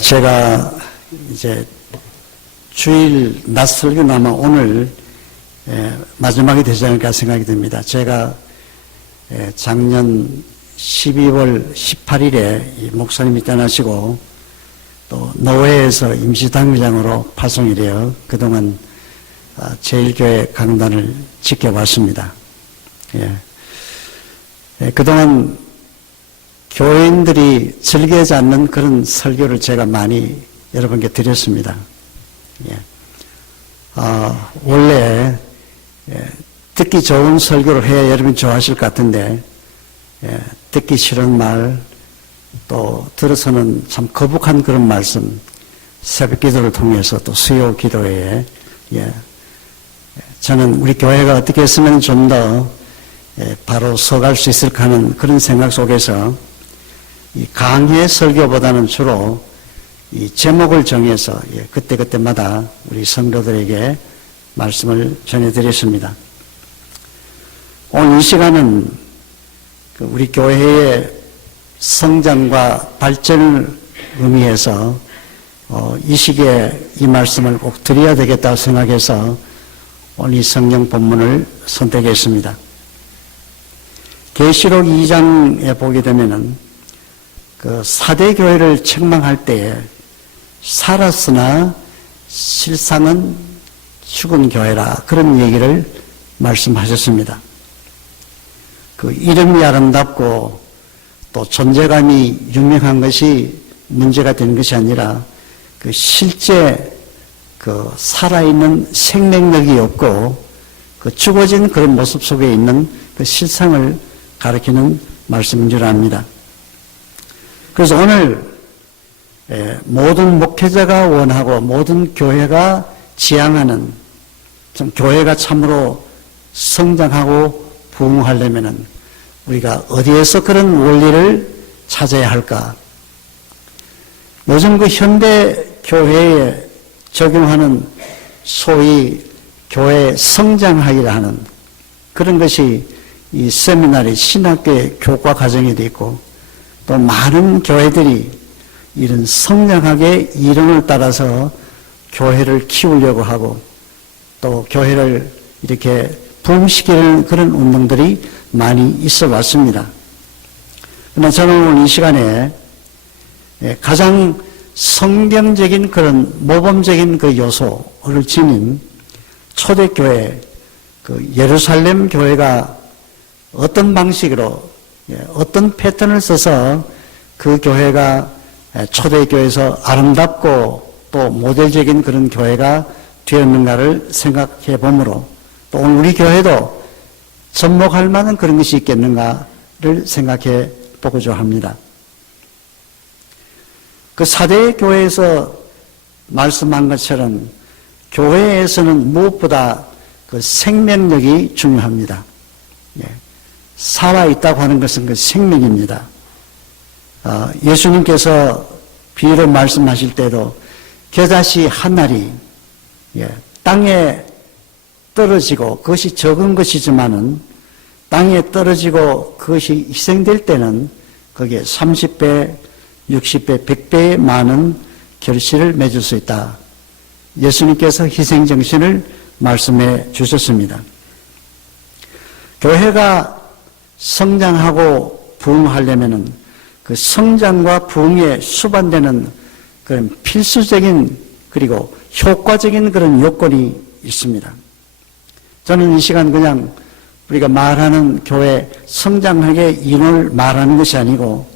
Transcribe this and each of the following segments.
제가 이제 주일 낮 설교는 아마 오늘 마지막이 되지 않을까 생각이 듭니다. 제가 작년 12월 18일에 목사님이 떠나시고 또 노회에서 임시당회장으로 파송이 되어 그동안 제1교회 강단을 지켜봤습니다. 그동안 교인들이 즐기지 않는 그런 설교를 제가 많이 여러분께 드렸습니다. 원래 듣기 좋은 설교를 해야 여러분이 좋아하실 것 같은데 듣기 싫은 말, 또 들어서는 참 거북한 그런 말씀, 새벽 기도를 통해서 또 수요 기도회에 저는 우리 교회가 어떻게 했으면 좀 더 바로 서갈 수 있을까 하는 그런 생각 속에서 이 강의 설교보다는 주로 이 제목을 정해서 그때그때마다 우리 성도들에게 말씀을 전해드렸습니다. 오늘 이 시간은 우리 교회의 성장과 발전을 의미해서 이 시기에 이 말씀을 꼭 드려야 되겠다고 생각해서 오늘 이 성경 본문을 선택했습니다. 계시록 2장에 보게 되면은 그 사대 교회를 책망할 때에 살았으나 실상은 죽은 교회라 그런 얘기를 말씀하셨습니다. 그 이름이 아름답고 또 존재감이 유명한 것이 문제가 되는 것이 아니라 그 실제 그 살아있는 생명력이 없고 그 죽어진 그런 모습 속에 있는 그 실상을 가리키는 말씀인 줄 압니다. 그래서 오늘 모든 목회자가 원하고 모든 교회가 지향하는 좀 교회가 참으로 성장하고 부흥하려면은 우리가 어디에서 그런 원리를 찾아야 할까? 요즘 그 현대 교회에 적용하는 소위 교회 성장학이라 하는 그런 것이 이 세미나리 신학교의 교과 과정에도 있고 또 많은 교회들이 이런 성장학의 이론을 따라서 교회를 키우려고 하고 또 교회를 이렇게 부흥시키는 그런 운동들이 많이 있어 왔습니다. 그러나 저는 오늘 이 시간에 가장 성경적인 그런 모범적인 그 요소를 지닌 초대교회, 그 예루살렘 교회가 어떤 방식으로 어떤 패턴을 써서 그 교회가 초대교회에서 아름답고 또 모델적인 그런 교회가 되었는가를 생각해 보므로 또 오늘 우리 교회도 접목할 만한 그런 것이 있겠는가를 생각해 보고자 합니다. 그 사대 교회에서 말씀한 것처럼 교회에서는 무엇보다 그 생명력이 중요합니다. 살아있다고 하는 것은 그 생명입니다. 예수님께서 비유로 말씀하실 때도 겨자씨 한 알이 땅에 떨어지고 그것이 적은 것이지만은 땅에 떨어지고 그것이 희생될 때는 거기에 30배, 60배, 100배의 많은 결실을 맺을 수 있다. 예수님께서 희생정신을 말씀해 주셨습니다. 교회가 성장하고 부흥하려면은 그 성장과 부흥에 수반되는 그런 필수적인 그리고 효과적인 그런 요건이 있습니다. 저는 이 시간 그냥 우리가 말하는 교회 성장학의 인원을 말하는 것이 아니고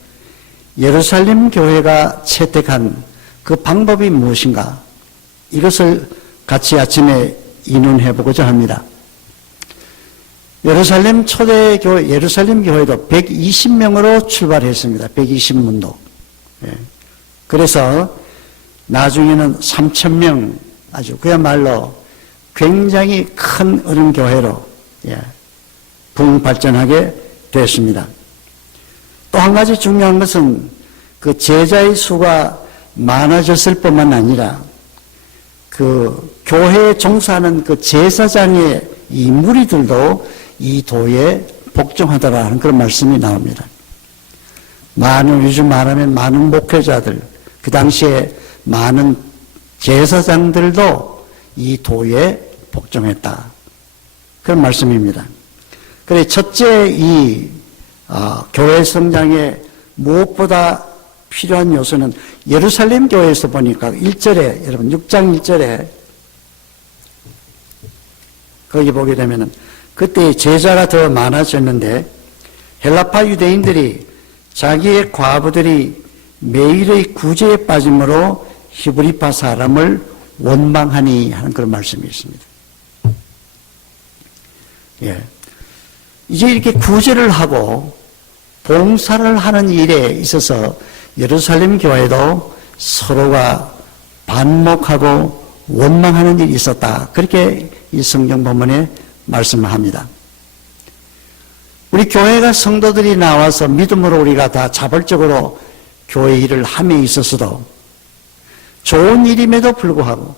예루살렘 교회가 채택한 그 방법이 무엇인가 이것을 같이 아침에 인원해 보고자 합니다. 예루살렘 초대교회, 예루살렘 교회도 120명으로 출발했습니다. 120문도. 그래서 나중에는 3,000명 아주 그야말로 굉장히 큰 어른교회로 부흥 발전하게 됐습니다. 또 한 가지 중요한 것은 그 제자의 수가 많아졌을 뿐만 아니라 그 교회에 종사하는 그 제사장의 이 무리들도 이 도에 복종하더라는 그런 말씀이 나옵니다. 요즘 말하면 많은 목회자들, 그 당시에 많은 제사장들도 이 도에 복종했다. 그런 말씀입니다. 그래, 첫째 교회 성장에 무엇보다 필요한 요소는 예루살렘 교회에서 보니까 1절에, 여러분 6장 1절에 거기 보게 되면은 그때 제자가 더 많아졌는데 헬라파 유대인들이 자기의 과부들이 매일의 구제에 빠짐으로 히브리파 사람을 원망하니 하는 그런 말씀이 있습니다. 예. 이제 이렇게 구제를 하고 봉사를 하는 일에 있어서 예루살렘 교회도 서로가 반목하고 원망하는 일이 있었다. 그렇게 이 성경 본문에 말씀을 합니다. 우리 교회가 성도들이 나와서 믿음으로 우리가 다 자발적으로 교회 일을 함에 있어서도 좋은 일임에도 불구하고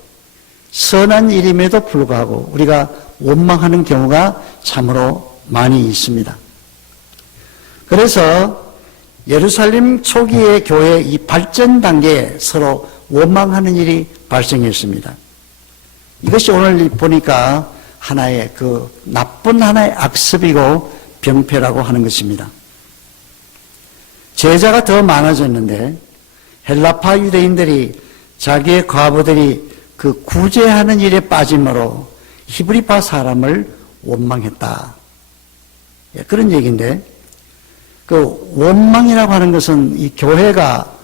선한 일임에도 불구하고 우리가 원망하는 경우가 참으로 많이 있습니다. 그래서 예루살렘 초기의 교회 이 발전 단계에 서로 원망하는 일이 발생했습니다. 이것이 오늘 보니까 하나의 나쁜 하나의 악습이고 병폐라고 하는 것입니다. 제자가 더 많아졌는데 헬라파 유대인들이 자기의 과부들이 그 구제하는 일에 빠짐으로 히브리파 사람을 원망했다. 그런 얘기인데 그 원망이라고 하는 것은 이 교회가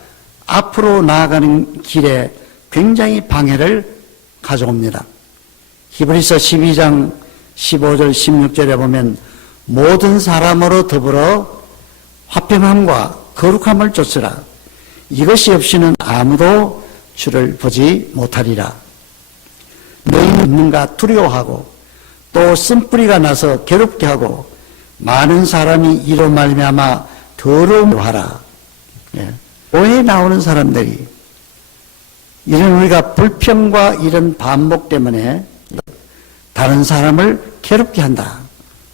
앞으로 나아가는 길에 굉장히 방해를 가져옵니다. 히브리서 12장 15절 16절에 보면 모든 사람으로 더불어 화평함과 거룩함을 쫓으라. 이것이 없이는 아무도 주를 보지 못하리라. 너희는 누군가 두려워하고 또 쓴뿌리가 나서 괴롭게 하고 많은 사람이 이로 말미암아 더러움하라. 교회에 나오는 사람들이 이런 우리가 불평과 이런 반목 때문에 다른 사람을 괴롭게 한다.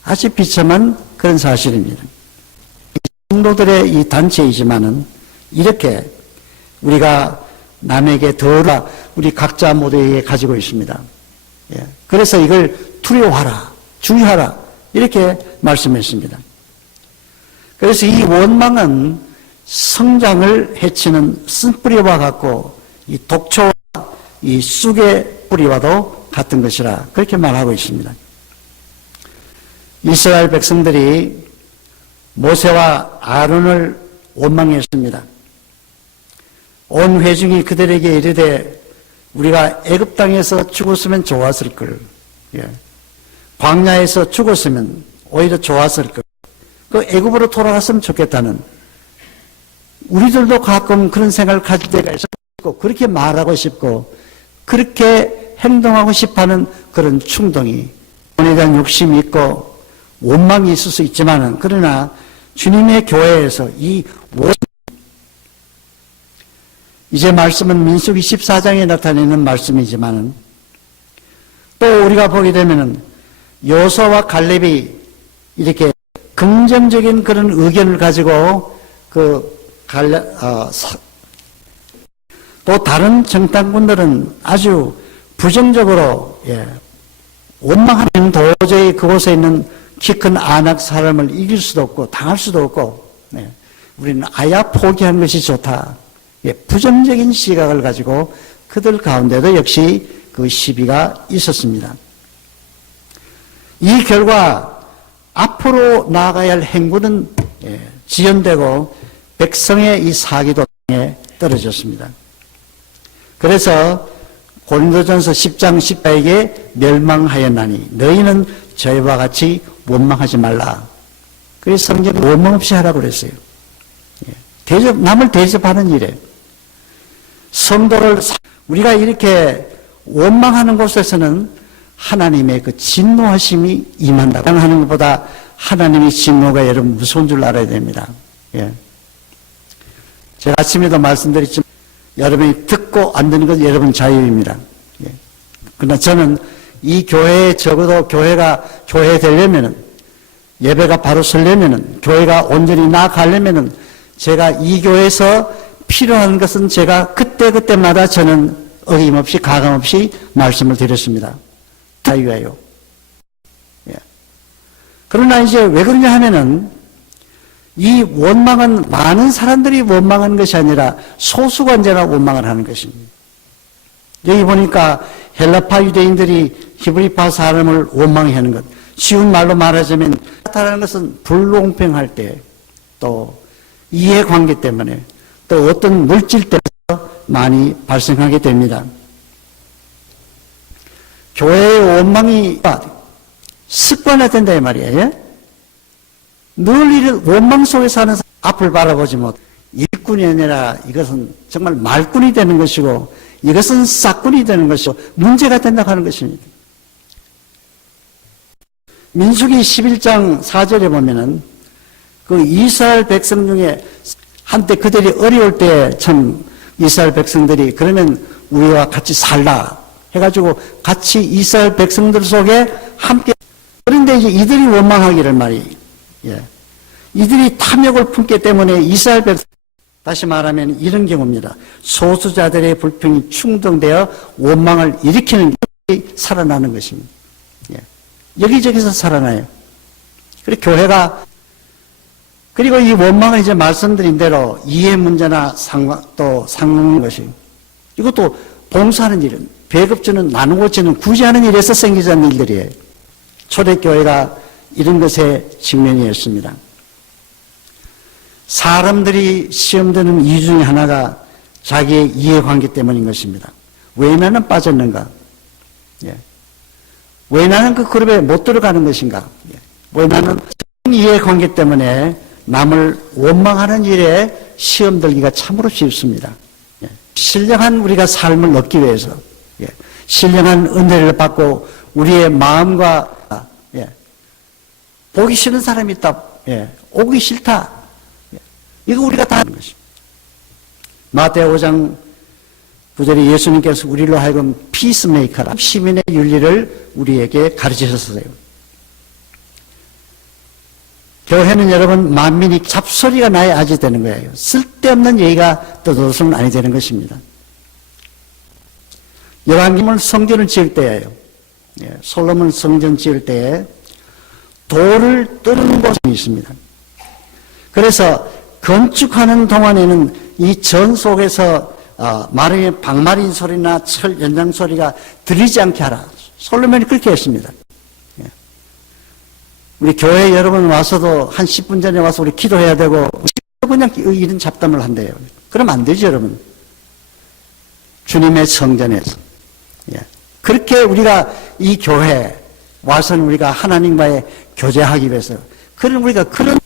아주 비참한 그런 사실입니다. 성도들의 이 단체이지만은 이렇게 우리가 남에게 덜어 우리 각자 모두에게 가지고 있습니다. 그래서 이걸 두려워하라, 주의하라 이렇게 말씀했습니다. 그래서 이 원망은 성장을 해치는 쓴뿌리와 같고 이 독초와 이 쑥의 뿌리와도 같은 것이라 그렇게 말하고 있습니다. 이스라엘 백성들이 모세와 아론을 원망했습니다. 온 회중이 그들에게 이르되 우리가 애굽 땅에서 죽었으면 좋았을 걸. 광야에서 죽었으면 오히려 좋았을 걸. 그 애굽으로 돌아갔으면 좋겠다는 우리들도 가끔 그런 생각을 가질 때가 있고 그렇게 말하고 싶고 그렇게 행동하고 싶어하는 그런 충동이 돈에 대한 욕심이 있고 원망이 있을 수 있지만은 그러나 주님의 교회에서 이제 말씀은 민수기 14장에 나타내는 말씀이지만은 또 우리가 보게 되면은 여호수아와 갈렙이 이렇게 긍정적인 그런 의견을 가지고 또 다른 정탐꾼들은 아주 부정적으로 원망하면 도저히 그곳에 있는 키 큰 안악 사람을 이길 수도 없고 당할 수도 없고 우리는 아야 포기하는 것이 좋다. 부정적인 시각을 가지고 그들 가운데도 역시 그 시비가 있었습니다. 이 결과 앞으로 나아가야 할 행군은 지연되고 백성의 이 사기도 땅에 떨어졌습니다. 그래서 고린도전서 10장 14에게 멸망하였나니 너희는 저희와 같이 원망하지 말라. 그래서 성경이 원망 없이 하라고 그랬어요. 남을 대접하는 일에 성도를 우리가 이렇게 원망하는 곳에서는 하나님의 그 진노하심이 임한다. 하는 것보다 하나님의 진노가 여러분 무서운 줄 알아야 됩니다. 제가 아침에도 말씀드렸지만 여러분이 듣고 안 듣는 것은 여러분 자유입니다. 그러나 저는 이 교회에 적어도 교회가 교회 되려면은 예배가 바로 서려면은 교회가 온전히 나아가려면은 제가 이 교회에서 필요한 것은 제가 그때그때마다 저는 어김없이 가감없이 말씀을 드렸습니다. 다 위하여. 예. 그러나 이제 왜 그러냐 하면은 이 원망은 많은 사람들이 원망하는 것이 아니라 소수가 언제나 원망을 하는 것입니다. 여기 보니까 헬라파 유대인들이 히브리파 사람을 원망하는 것. 쉬운 말로 말하자면 다라는 것은 불공평할 때, 또 이해관계 때문에, 또 어떤 물질 때문에 많이 발생하게 됩니다. 교회의 원망이 습관화된다 이 말이에요. 늘 이런 원망 속에 사는 사람 앞을 바라보지 못. 일꾼이 아니라 이것은 정말 말꾼이 되는 것이고 이것은 싹꾼이 되는 것이고 문제가 된다고 하는 것입니다. 민수기 11장 4절에 보면은 그 이스라엘 백성 중에 한때 그들이 어려울 때 참 이스라엘 백성들이 그러면 우리와 같이 살라 해가지고 같이 이스라엘 백성들 속에 함께, 그런데 이제 이들이 원망하기를 말이, 예. 이들이 탐욕을 품기 때문에 이스라엘 백성, 다시 말하면 이런 경우입니다. 소수자들의 불평이 충동되어 원망을 일으키는 것이 살아나는 것입니다. 예. 여기저기서 살아나요. 그리고 교회가, 그리고 이 원망은 이제 말씀드린 대로 이해 문제나 또 상는 것이, 이것도 봉사하는 일은, 배급 주는, 나누고 주는, 구제하는 일에서 생기지 않는 일들이에요. 초대교회가 이런 것에 직면이었습니다. 사람들이 시험 드는 이유 중에 하나가 자기의 이해관계 때문인 것입니다. 왜 나는 빠졌는가? 예. 왜 나는 그 그룹에 못 들어가는 것인가? 예. 왜 나는 이해관계 때문에 남을 원망하는 일에 시험 들기가 참으로 쉽습니다. 예. 신령한 우리가 삶을 얻기 위해서, 예. 신령한 은혜를 받고 우리의 마음과, 예. 보기 싫은 사람이 있다. 예. 오기 싫다. 이거 우리가 다 하는 것입니다. 마태오 5장 9절에 예수님께서 우리로 하여금 피스메이커라, 시민의 윤리를 우리에게 가르치셨어요. 교회는 여러분 만민이 잡소리가 나야 아지 되는 거예요. 쓸데없는 얘기가 떠들어서는 아니 되는 것입니다. 여호와님은 성전을 지을 때예요. 예, 솔로몬 성전 지을 때에 돌을 뜨는 곳이 있습니다. 그래서 건축하는 동안에는 이 전 속에서 말하면 방마린 소리나 철 연장 소리가 들리지 않게 하라. 솔로몬이 그렇게 했습니다. 예. 우리 교회 여러분 와서도 한 10분 전에 와서 우리 기도해야 되고 그냥 이런 잡담을 한대요. 그러면 안 되죠, 여러분. 주님의 성전에서. 예. 그렇게 우리가 이 교회 와서는 우리가 하나님과의 교제하기 위해서, 그런 우리가 그런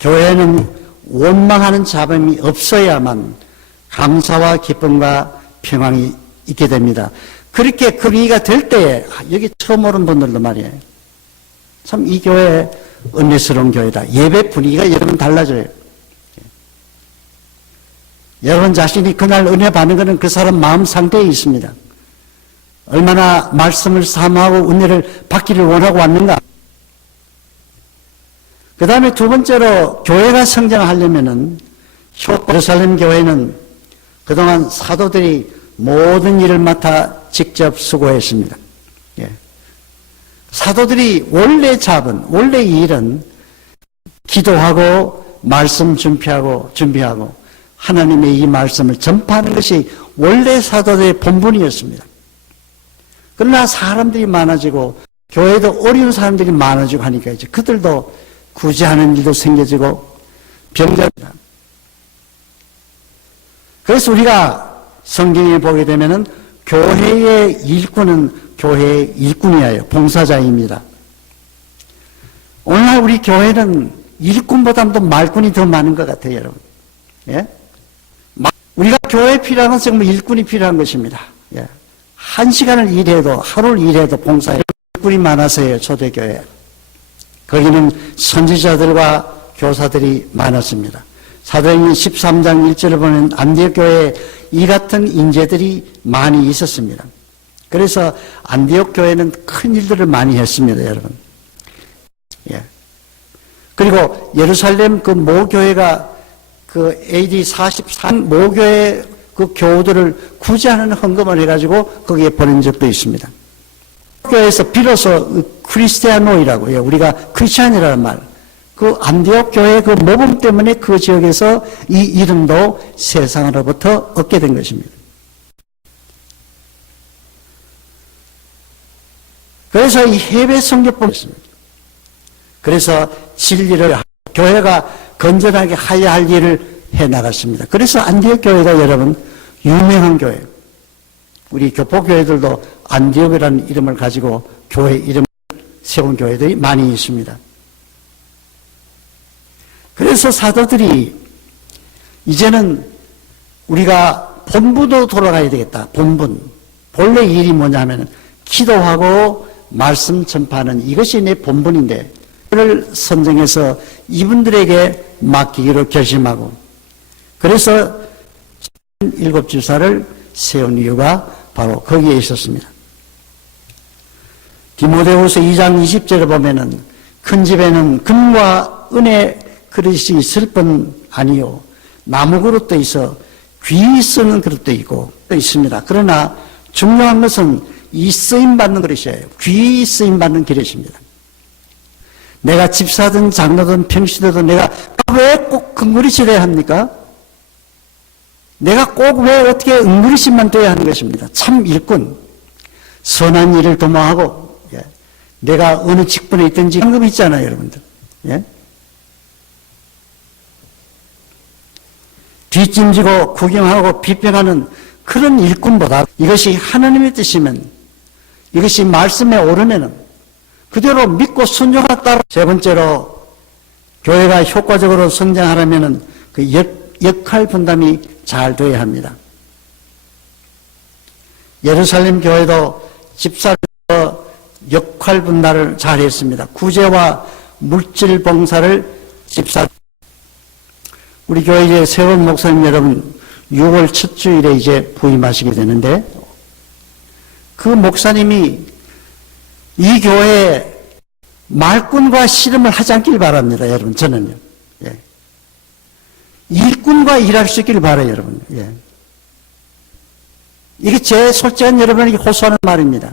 교회는 원망하는 자범이 없어야만 감사와 기쁨과 평안이 있게 됩니다. 그렇게 그 분위기가 될 때에, 여기 처음 오는 분들도 말이에요. 참 이 교회 은혜스러운 교회다. 예배 분위기가 여러분 달라져요. 여러분 자신이 그날 은혜 받는 것은 그 사람 마음 상태에 있습니다. 얼마나 말씀을 사모하고 은혜를 받기를 원하고 왔는가. 그 다음에 두 번째로 교회가 성장하려면은, 예루살렘 교회는 그동안 사도들이 모든 일을 맡아 직접 수고했습니다. 예. 사도들이 원래 일은 기도하고 말씀 준비하고 하나님의 이 말씀을 전파하는 것이 원래 사도들의 본분이었습니다. 그러나 사람들이 많아지고 교회도 어려운 사람들이 많아지고 하니까 이제 그들도 구제하는 일도 생겨지고 병자입니다. 그래서 우리가 성경에 보게 되면은 교회의 일꾼은 교회의 일꾼이에요. 봉사자입니다. 오늘날 우리 교회는 일꾼보다도 말꾼이 더 많은 것 같아요, 여러분. 예? 우리가 교회에 필요한 것은 정말 일꾼이 필요한 것입니다. 예. 한 시간을 일해도, 하루를 일해도 봉사에 일꾼이 많아서요, 초대교회. 거기는 선지자들과 교사들이 많았습니다. 사도행전 13장 1절을 보면 안디옥 교회에 이 같은 인재들이 많이 있었습니다. 그래서 안디옥 교회는 큰 일들을 많이 했습니다, 여러분. 예. 그리고 예루살렘 그 모 교회가 그 AD 44년 모교의 그 교우들을 구제하는 헌금을 해가지고 거기에 보낸 적도 있습니다. 교회에서 비로소 크리스티아노이라고, 예, 우리가 크리스찬이라는 말, 그 안디옥 교회의 그 모범 때문에 그 지역에서 이 이름도 세상으로부터 얻게 된 것입니다. 그래서 이 해외 선교법이 있습니다. 그래서 진리를 교회가 건전하게 하야 할 일을 해 나갔습니다. 그래서 안디옥 교회가 여러분 유명한 교회. 우리 교포교회들도 안디옥이라는 이름을 가지고 교회 이름을 세운 교회들이 많이 있습니다. 그래서 사도들이 이제는 우리가 본부도 돌아가야 되겠다. 본분. 본래 일이 뭐냐면 기도하고 말씀 전파하는 이것이 내 본분인데 그를 선정해서 이분들에게 맡기기로 결심하고 그래서 7지사를 세운 이유가 바로 거기에 있었습니다. 디모데후서 2장 20절에 보면은 큰 집에는 금과 은의 그릇이 있을 뿐 아니요 나무 그릇도 있어 귀 쓰는 그릇도 있고 또 있습니다. 그러나 중요한 것은 이 쓰임받는 그릇이에요. 귀 쓰임받는 그릇입니다. 내가 집사든 장로든 평시도든 내가 왜 꼭 금그릇이래야 합니까? 내가 꼭 왜 어떻게 은그릇만 돼야 하는 것입니다. 참 일꾼, 선한 일을 도모하고, 예. 내가 어느 직분에 있든지 상급 있잖아요, 여러분들. 예? 뒷짐지고 구경하고 비평하는 그런 일꾼보다 이것이 하나님의 뜻이면 이것이 말씀에 오르면은 그대로 믿고 순종하고 따라 세 번째로 교회가 효과적으로 성장하려면은 그 역할 분담이 잘 되어야 합니다. 예루살렘 교회도 집사로 역할 분담을 잘 했습니다. 구제와 물질 봉사를 집사. 우리 교회 이제 세원 목사님 여러분 6월 첫 주일에 이제 부임하시게 되는데 그 목사님이 이 교회에 말꾼과 씨름을 하지 않길 바랍니다, 여러분. 저는요. 예. 일꾼과 일할 수 있길 바라요, 여러분. 예. 이게 제 솔직한 여러분에게 호소하는 말입니다.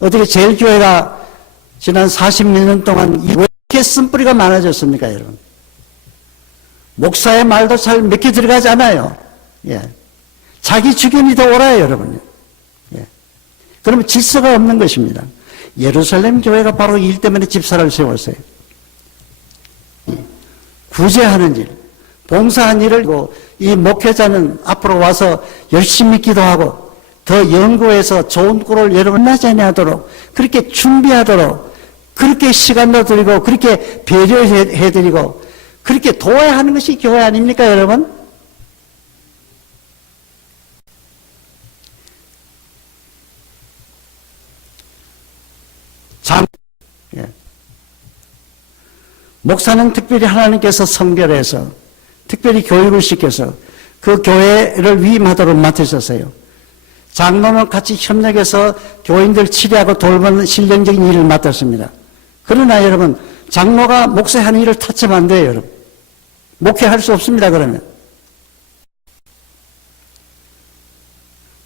어떻게 제일교회가 지난 40년 동안 왜 이렇게 쓴뿌리가 많아졌습니까, 여러분? 목사의 말도 잘 몇 개 들어가지 않아요. 예. 자기 주견이 더 옳아요, 여러분. 예. 그러면 질서가 없는 것입니다. 예루살렘 교회가 바로 이 일 때문에 집사를 세웠어요. 구제하는 일, 봉사한 일을 이 목회자는 앞으로 와서 열심히 기도하고 더 연구해서 좋은 꼴을 여러분 나지 않도록 그렇게 준비하도록 그렇게 시간도 드리고 그렇게 배려해드리고 그렇게 도와야 하는 것이 교회 아닙니까, 여러분? 예. 목사는 특별히 하나님께서 선별해서 특별히 교육을 시켜서 그 교회를 위임하도록 맡으셨어요. 장로는 같이 협력해서 교인들 치료하고 돌보는 실령적인 일을 맡았습니다. 그러나 여러분, 장로가 목사하는 일을 타치하면 안 돼요, 여러분. 목회할 수 없습니다, 그러면.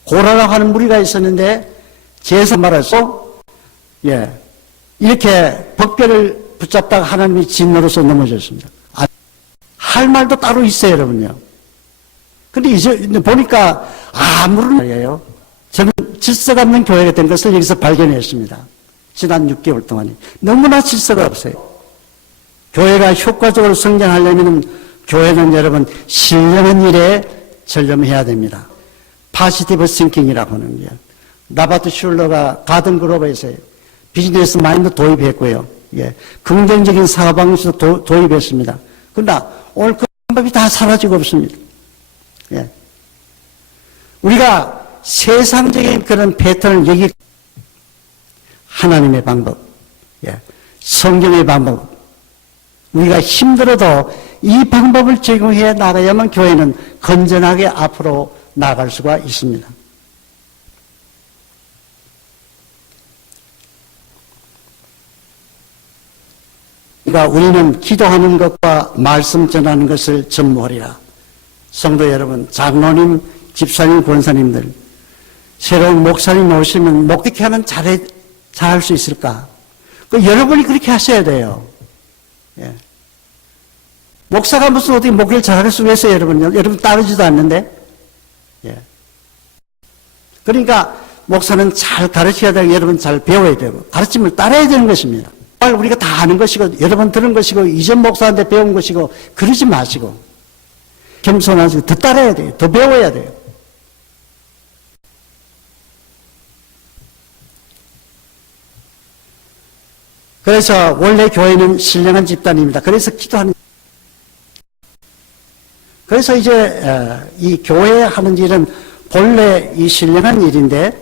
고라라고 하는 무리가 있었는데 제사 말아서 예. 이렇게 법궤를 붙잡다가 하나님이 진노로서 넘어졌습니다. 할 말도 따로 있어요, 여러분요. 근데 이제 보니까 아무런 말이에요. 저는 질서가 없는 교회가 된 것을 여기서 발견했습니다. 지난 6개월 동안에. 너무나 질서가 없어요. 교회가 효과적으로 성장하려면 교회는 여러분 신령한 일에 전념해야 됩니다. 파지티브 싱킹이라고 하는 거예요. 라바트 슐러가 가든 글로벌에서 비즈니스 마인드 도입했고요. 예. 긍정적인 사고 방식도 도입했습니다. 그러나 오늘 그 방법이 다 사라지고 없습니다. 예. 우리가 세상적인 그런 패턴을 여기 하나님의 방법, 예. 성경의 방법, 우리가 힘들어도 이 방법을 적용해 나가야만 교회는 건전하게 앞으로 나갈 수가 있습니다. 우리는 기도하는 것과 말씀 전하는 것을 전무하리라. 성도 여러분, 장로님, 집사님, 권사님들, 새로운 목사님 오시면 어떻게 하면 잘할 수 있을까? 여러분이 그렇게 하셔야 돼요. 예. 목사가 무슨 어떻게 목회를 잘할 수 있어요, 여러분요? 여러분 따르지도 않는데? 예. 그러니까 목사는 잘 가르쳐야 되고 여러분 잘 배워야 되고 가르침을 따라야 되는 것입니다. 우리가 다 아는 것이고 여러 번 들은 것이고 이전 목사한테 배운 것이고 그러지 마시고 겸손하시고 더 따라야 돼요. 더 배워야 돼요. 그래서 원래 교회는 신령한 집단입니다. 그래서 기도하는 그래서 이제 이 교회 하는 일은 본래 이 신령한 일인데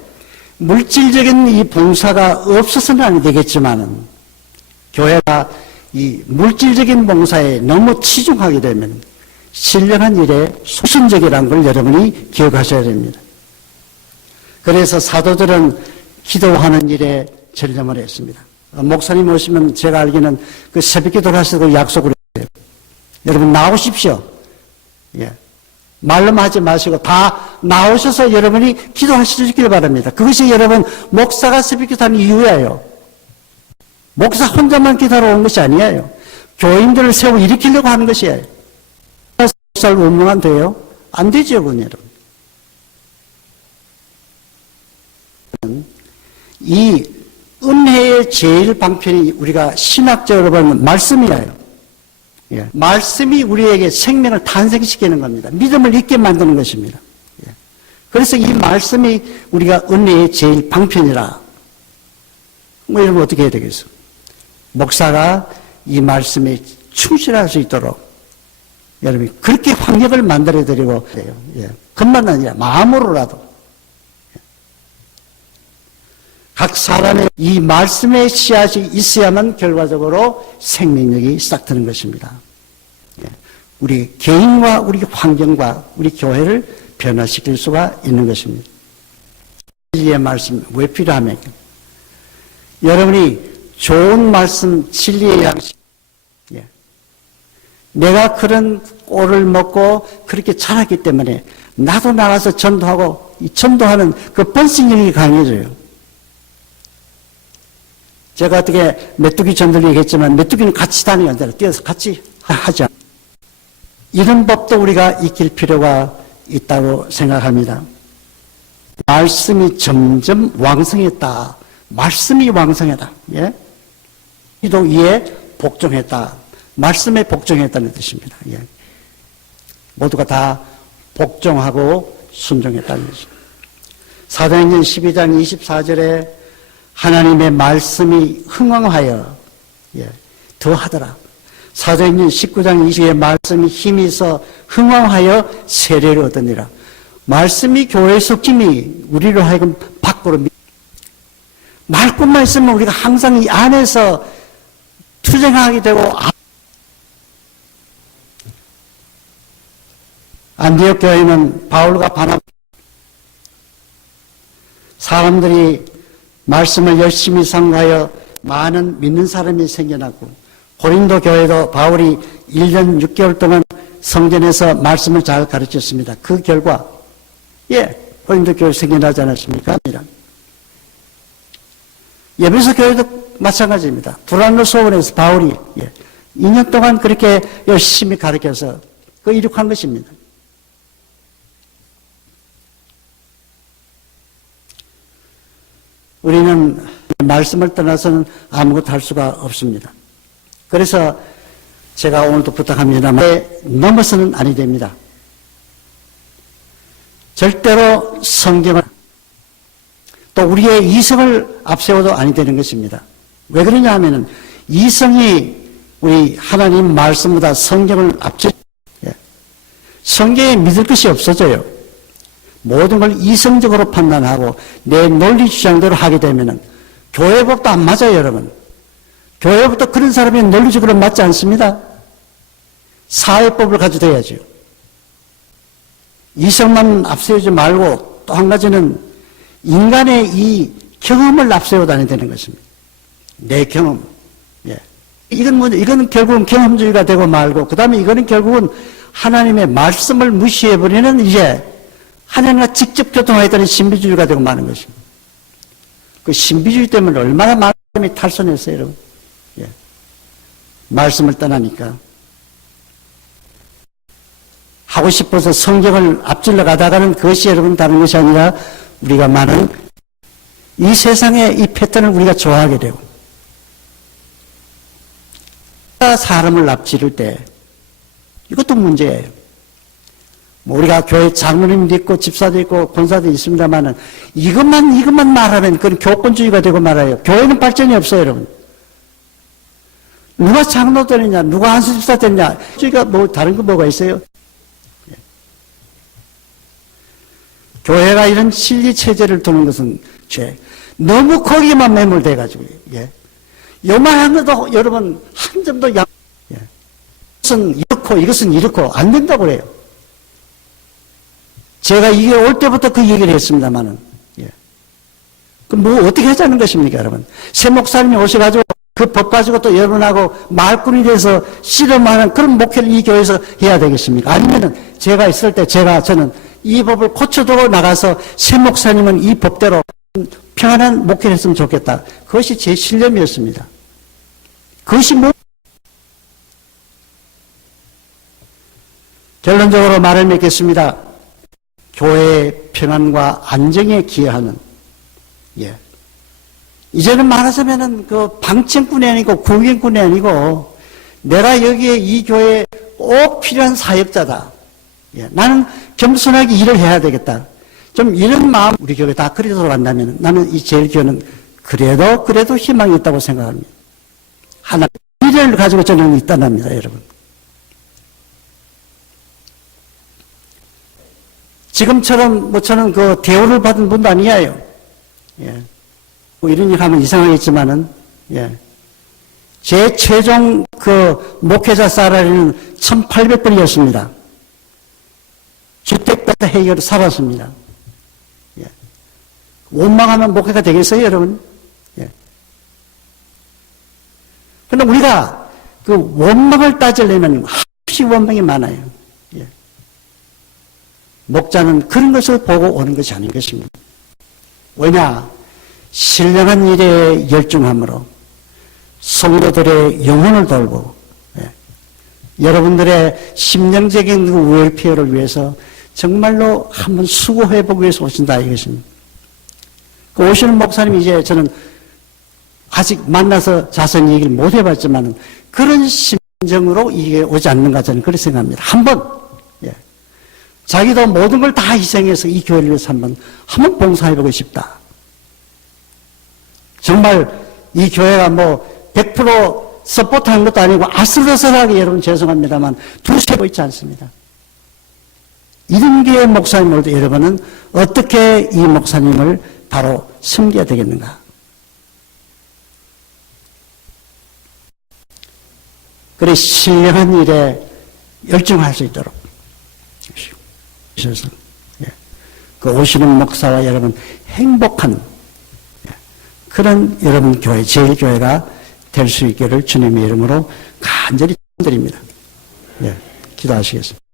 물질적인 이 봉사가 없어서는 안 되겠지만은 교회가 이 물질적인 봉사에 너무 치중하게 되면 신령한 일에 소신적이라는 걸 여러분이 기억하셔야 됩니다. 그래서 사도들은 기도하는 일에 전념을 했습니다. 목사님 오시면 제가 알기는 그 새벽 기도를 하시고 약속을 해요. 여러분 나오십시오. 예. 말로만 하지 마시고 다 나오셔서 여러분이 기도하시길 바랍니다. 그것이 여러분 목사가 새벽 기도하는 이유예요. 목사 혼자만 기도하러 온 것이 아니에요. 교인들을 세워 일으키려고 하는 것이에요. 목사를 운명한 돼요? 안 되죠, 그건 여러분. 이 은혜의 제일 방편이 우리가 신학적으로 보면 말씀이에요. 예. 말씀이 우리에게 생명을 탄생시키는 겁니다. 믿음을 있게 만드는 것입니다. 예. 그래서 이 말씀이 우리가 은혜의 제일 방편이라. 여러분 어떻게 해야 되겠어? 목사가 이 말씀에 충실할 수 있도록 여러분이 그렇게 환경을 만들어 드리고 돼요. 예. 그것만 아니라 마음으로라도 각 사람의 이 말씀의 씨앗이 있어야만 결과적으로 생명력이 시작되는 것입니다. 우리 개인과 우리 환경과 우리 교회를 변화시킬 수가 있는 것입니다. 진리의 말씀 왜 필요하면 여러분이 좋은 말씀 진리의 양식 내가 그런 꼴을 먹고 그렇게 자랐기 때문에 나도 나가서 전도하고 이 전도하는 그 번식력이 강해져요. 제가 어떻게 메뚜기 전도를 얘기했지만 메뚜기는 같이 다니는 게 아니라 뛰어서 같이 하죠. 이런 법도 우리가 익힐 필요가 있다고 생각합니다. 말씀이 점점 왕성했다. 말씀이 왕성하다. 예? 기도 위에 복종했다. 말씀에 복종했다는 뜻입니다. 예. 모두가 다 복종하고 순종했다는 것입니다. 사도행전 12장 24절에 하나님의 말씀이 흥왕하여 더하더라. 사도행전 19장 20의 말씀이 힘이 있어 흥왕하여 세례를 얻으니라. 말씀이 교회에서 힘이 우리로 하여금 밖으로 말씀만 있으면 우리가 항상 이 안에서 투쟁하게 되고 안디옥 교회는 바울과 바나바 사람들이 말씀을 열심히 상고하여 많은 믿는 사람이 생겨났고 고린도 교회도 바울이 1년 6개월 동안 성전에서 말씀을 잘 가르쳤습니다. 그 결과 고린도 교회 생겨나지 않았습니까? 에베소 교회도 마찬가지입니다. 두란노 소원에서 바울이 2년 동안 그렇게 열심히 가르쳐서 그 이룩한 것입니다. 우리는 말씀을 떠나서는 아무것도 할 수가 없습니다. 그래서 제가 오늘도 부탁합니다만 넘어서는 아니 됩니다. 절대로 성경을 또 우리의 이성을 앞세워도 아니 되는 것입니다. 왜 그러냐 하면은 이성이 우리 하나님 말씀보다 성경을 앞서 성경에 믿을 것이 없어져요. 모든 걸 이성적으로 판단하고 내 논리 주장대로 하게 되면은 교회법도 안 맞아요, 여러분. 교회법도 그런 사람이 논리적으로 맞지 않습니다. 사회법을 가지고 해야죠. 이성만 앞세우지 말고 또 한 가지는 인간의 이 경험을 앞세워 다녀야 되는 것입니다. 내 경험. 이거는 결국은 경험주의가 되고 말고, 그 다음에 이거는 결국은 하나님의 말씀을 무시해버리는 이제 하나님과 직접 교통해야 되는 신비주의가 되고 마는 것입니다. 그 신비주의 때문에 얼마나 많은 사람이 탈선했어요, 여러분. 예. 말씀을 떠나니까. 하고 싶어서 성경을 앞질러 가다가는 그것이 여러분 다른 것이 아니라 우리가 많은 이 세상의 이 패턴을 우리가 좋아하게 되고, 사람을 앞지를 때 이것도 문제예요. 뭐 우리가 교회 장로님도 있고 집사도 있고 권사도 있습니다만은 이것만 말하면 그건 교권주의가 되고 말아요. 교회는 발전이 없어요, 여러분. 누가 장로 되느냐, 누가 한수 집사 되느냐, 주의가 뭐 다른 거 뭐가 있어요? 교회가 이런 진리 체제를 두는 것은 죄. 너무 거기에만 매몰돼가지고, 예. 요만한 것도 여러분 한 점도 예. 이것은 이것은 이렇고 안 된다고 그래요. 제가 이게 올 때부터 그 얘기를 했습니다만은, 예. 그럼 뭐 어떻게 하자는 것입니까, 여러분? 새 목사님이 오셔가지고 그 법 가지고 또 여러분하고 말꾼이 돼서 씨름하는 그런 목회를 이 교회에서 해야 되겠습니까? 아니면은 제가 있을 때 저는 이 법을 고쳐두고 나가서 새 목사님은 이 법대로 평안한 목회를 했으면 좋겠다. 그것이 제 신념이었습니다. 그것이 뭐? 결론적으로 말을 맺겠습니다. 교회의 평안과 안정에 기여하는, 예. 이제는 말하자면은 그 방청꾼이 아니고 구경꾼이 아니고 내가 여기에 이 교회에 꼭 필요한 사역자다. 예. 나는 겸손하게 일을 해야 되겠다. 좀 이런 마음, 우리 교회 다 그리도록 한다면 나는 이 제일교회는 그래도 희망이 있다고 생각합니다. 하나, 미래를 가지고 저는 있다답니다, 여러분. 지금처럼 뭐 저는 그 대우를 받은 분도 아니에요. 예. 뭐 이런 일 하면 이상하겠지만은, 예. 제 최종 그 목회자 살아리는 1,800번이었습니다. 주택배다 해결을 살았습니다. 예. 원망하면 목회가 되겠어요, 여러분? 예. 그런데 우리가 그 원망을 따지려면 한없이 원망이 많아요. 예. 목자는 그런 것을 보고 오는 것이 아닌 것입니다. 왜냐? 신령한 일에 열중함으로 성도들의 영혼을 돌보고, 예. 여러분들의 심령적인 그 웰피어를 위해서 정말로 한번 수고해보기 위해서 오신다 이것입니다. 그 오시는 목사님이 이제 저는 아직 만나서 자세히 얘기를 못 해봤지만 그런 심정으로 이게 오지 않는가 저는 그렇게 생각합니다. 한번, 예. 자기도 모든 걸 다 희생해서 이 교회를 위해서 한번 봉사해보고 싶다. 정말 이 교회가 뭐 100% 서포트하는 것도 아니고 아슬아슬하게 여러분 죄송합니다만 두세 보 있지 않습니다. 이런 교회 목사님들도 여러분은 어떻게 이 목사님을 바로 섬겨야 되겠는가? 그래 신령한 일에 열중할 수 있도록 오셔서, 예. 그 오시는 목사와 여러분 행복한, 예. 그런 여러분 교회, 제일교회가 될 수 있기를 주님의 이름으로 간절히 드립니다. 예. 기도하시겠습니다.